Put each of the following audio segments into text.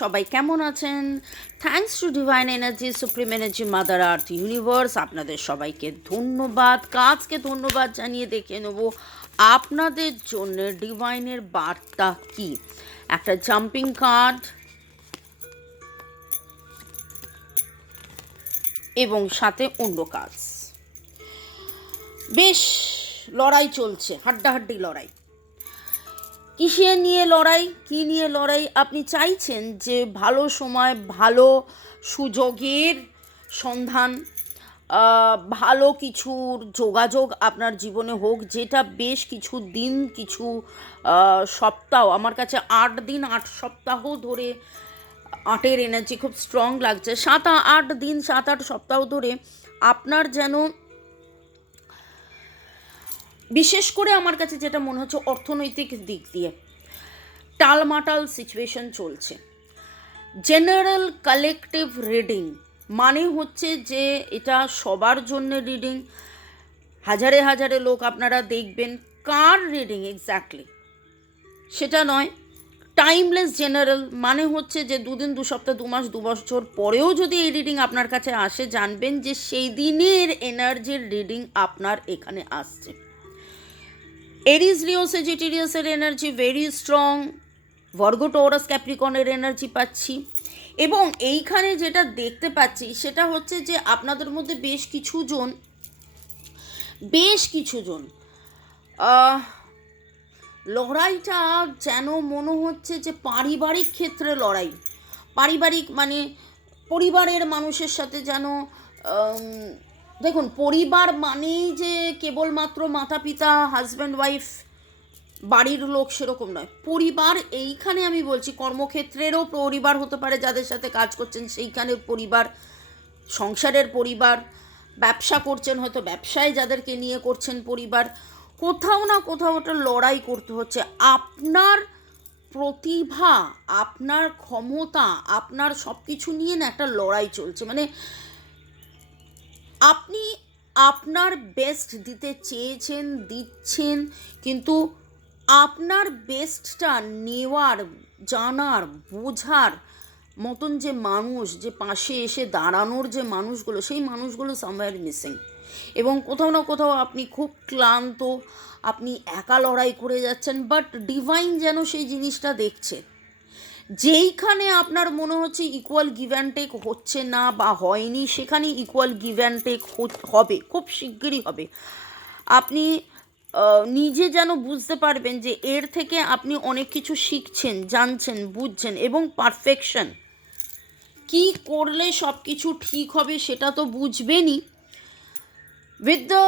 সবাই কেমন আছেন? Thanks to divine energy, supreme energy, mother earth, universe, আপনাদের সবাইকে ধন্যবাদ। কাজকে ধন্যবাদ জানিয়ে দেখে নেব আপনাদের জন্য ডিভাইনের বার্তা কি। একটা জাম্পিং কার্ড এবং সাথে অন্য কাজ। বেশ লড়াই চলছে, হাড্ডাহাড্ডি লড়াই। কিসে নিয়ে লড়াই, কী নিয়ে লড়াই? আপনি চাইছেন যে ভালো সময়, ভালো সুযোগের সন্ধান, ভালো কিছুর যোগাযোগ আপনার জীবনে হোক, যেটা বেশ কিছু দিন, কিছু সপ্তাহ, আমার কাছে 8 দিন 8 সপ্তাহ ধরে 8-এর এনার্জি খুব স্ট্রং লাগছে। 7-8 দিন 7-8 সপ্তাহ ধরে আপনার যেন, বিশেষ করে আমার কাছে যেটা মনে হচ্ছে অর্থনৈতিক দিক দিয়ে টালমাটাল সিচুয়েশন চলছে। জেনারেল কালেকটিভ রিডিং মানে হচ্ছে যে এটা সবার জন্য রিডিং, হাজারে হাজারে লোক আপনারা দেখবেন। কার রিডিং এক্স্যাক্টলি সেটা নয়, টাইমলেস জেনারেল মানে হচ্ছে যে 2 দিন 2 সপ্তাহ 2 মাস 2 বছর পরেও যদি এই রিডিং আপনার কাছে আসে, জানবেন যে সেই দিনের এনার্জির রিডিং আপনার এখানে আসছে। এরিস লিও সেজিটেরিয়াসের energy very strong, Virgo Taurus ক্যাপ্রিকনের এনার্জি পাচ্ছি। এবং এইখানে যেটা দেখতে পাচ্ছি সেটা হচ্ছে যে আপনাদের মধ্যে বেশ কিছুজন লড়াইটা যেন মনে হচ্ছে যে পারিবারিক ক্ষেত্রে লড়াই। পারিবারিক মানে পরিবারের মানুষের সাথে যেন, দেখুন, পরিবার মানেই যে কেবলমাত্র মাতা পিতা, হাজব্যান্ড ওয়াইফ, বাড়ির লোক, সেরকম নয়। পরিবার এইখানে আমি বলছি কর্মক্ষেত্রেরও পরিবার হতে পারে, যাদের সাথে কাজ করছেন সেইখানের পরিবার, সংসারের পরিবার, ব্যবসা করছেন হয়তো ব্যবসায় যাদেরকে নিয়ে করছেন পরিবার। কোথাও না কোথাও একটা লড়াই করতে হচ্ছে। আপনার প্রতিভা, আপনার ক্ষমতা, আপনার সব কিছু নিয়ে না একটা লড়াই চলছে। মানে আপনি আপনার বেস্ট দিতে চেয়েছেন, দিচ্ছেন, কিন্তু আপনার বেস্টটা নেওয়ার, জানার, বোঝার মতন যে মানুষ, যে পাশে এসে দাঁড়ানোর যে মানুষগুলো, সেই মানুষগুলো সামওয়্যার মিসিং। এবং কোথাও না কোথাও আপনি খুব ক্লান্ত, আপনি একা লড়াই করে যাচ্ছেন, বাট ডিভাইন যেন সেই জিনিসটা দেখছে। যেইখানে আপনার মনে হচ্ছে ইকুয়াল গিভ অ্যান্ড টেক হচ্ছে না বা হয়নি, সেখানে ইকুয়াল গিভ অ্যান্ড টেক হবে, খুব শিগগিরই হবে। আপনি নিজে যেন বুঝতে পারবেন যে এর থেকে আপনি অনেক কিছু শিখছেন, জানছেন, বুঝছেন। এবং পারফেকশন কি করলে সব কিছু ঠিক হবে সেটা তো বুঝবেনই। উইথ দ্য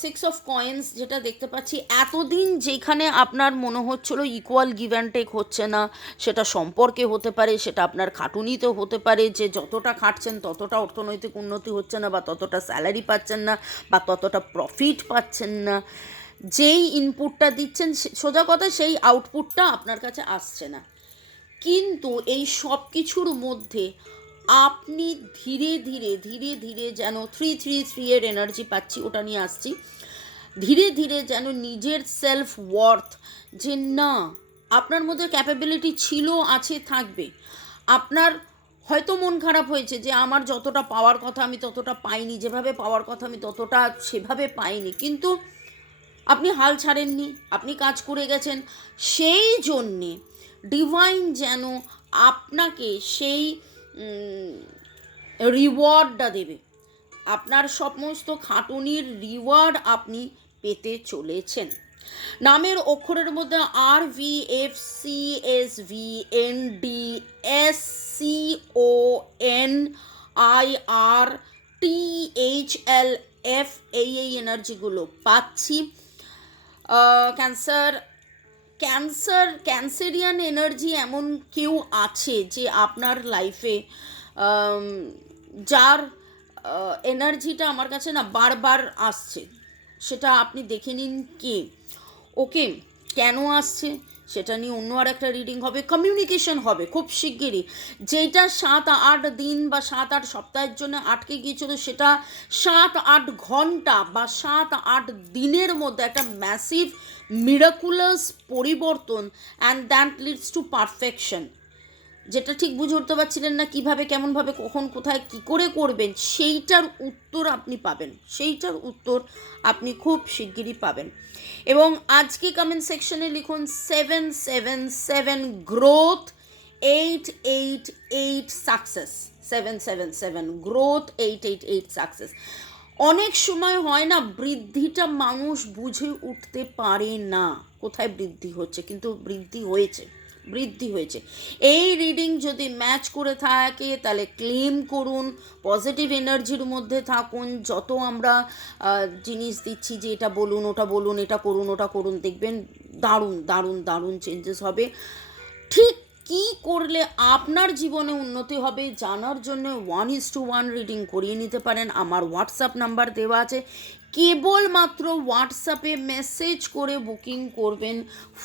6 অফ কয়েন্স যেটা দেখতে পাচ্ছি, এতদিন যেখানে আপনার মনে হচ্ছিল ইকুয়াল গিভ অ্যান্ড টেক হচ্ছে না, সেটা সম্পর্কে হতে পারে, সেটা আপনার খাটুনিতেও হতে পারে, যে যতটা খাটছেন ততটা অর্থনৈতিক উন্নতি হচ্ছে না, বা ততটা স্যালারি পাচ্ছেন না, বা ততটা প্রফিট পাচ্ছেন না। যেই ইনপুটটা দিচ্ছেন, সোজা কথা, সেই আউটপুটটা আপনার কাছে আসছে না। কিন্তু এই সব কিছুর মধ্যে আপনি ধীরে ধীরে ধীরে ধীরে যেন 333 এর এনার্জি পাচ্ছি, ওটা নিয়ে আসছি। ধীরে ধীরে যেন নিজের সেলফ ওয়ার্থ, যে না, আপনার মধ্যে ক্যাপাবিলিটি ছিল, আছে, থাকবে। আপনার হয়তো মন খারাপ হয়েছে যে আমার যতটা পাওয়ার কথা আমি ততটা পাইনি, যেভাবে পাওয়ার কথা আমি ততটা সেভাবে পাইনি, কিন্তু আপনি হাল ছাড়েননি, আপনি কাজ করে গেছেন। সেই জন্যে ডিভাইন যেন আপনাকে সেই রিওয়ার্ডটা দেবে। আপনার সমস্ত খাটুনির রিওয়ার্ড আপনি পেতে চলেছেন। নামের অক্ষরের মধ্যে RVFCSVNDSCONIRTHLF এই এনার্জিগুলো পাচ্ছি। ক্যান্সারিয়ান এনার্জি এমন কেউ আছে যে আপনার লাইফে, যার এনার্জিটা আমার কাছে না বারবার আসছে, সেটা আপনি দেখে নিন কে। ওকে, কেন আসছে সেটা নিয়ে অন্য আর একটা রিডিং হবে, কমিউনিকেশন হবে খুব শিগগিরই। যেটা 7-8 দিন বা 7-8 সপ্তাহের জন্য আটকে গিয়েছিল, সেটা 7-8 ঘন্টা বা 7-8 দিনের মধ্যে একটা ম্যাসিভ মিরাকুলাস পরিবর্তন, and that leads to perfection. যেটা ঠিক বুঝে উঠতে পারছিলেন না কিভাবে, কেমনভাবে, কখন, কোথায়, কি করে করবেন, সেইটার উত্তর আপনি পাবেন, সেইটার উত্তর আপনি খুব শিগগিরই পাবেন। এবং আজকে কমেন্ট সেকশনে লিখুন 777 গ্রোথ 888 সাকসেস, 777 গ্রোথ 888 সাকসেস। অনেক সময় হয় না, বৃদ্ধিটা মানুষ বুঝে উঠতে পারে না কোথায় বৃদ্ধি হচ্ছে, কিন্তু বৃদ্ধি হয়েছে। এই রিডিং যদি ম্যাচ করে থাকে তাহলে ক্লেম করুন, পজিটিভ এনার্জির মধ্যে থাকুন। যত আমরা জিনিস দিচ্ছি যে এটা বলুন, ওটা বলুন, এটা করুন, ওটা করুন, দেখবেন দারুণ দারুণ দারুণ চেঞ্জেস হবে। ঠিক কী করলে আপনার জীবনে উন্নতি হবে জানার জন্য 1:1 রিডিং করিয়ে নিতে পারেন। আমার হোয়াটসঅ্যাপ নাম্বার দেওয়া আছে, কেবলমাত্র হোয়াটসঅ্যাপে মেসেজ করে বুকিং করবেন,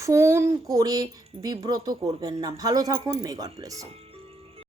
ফোন করে বিব্রত করবেন না। ভালো থাকুন, মে গড ব্লেস ইউ।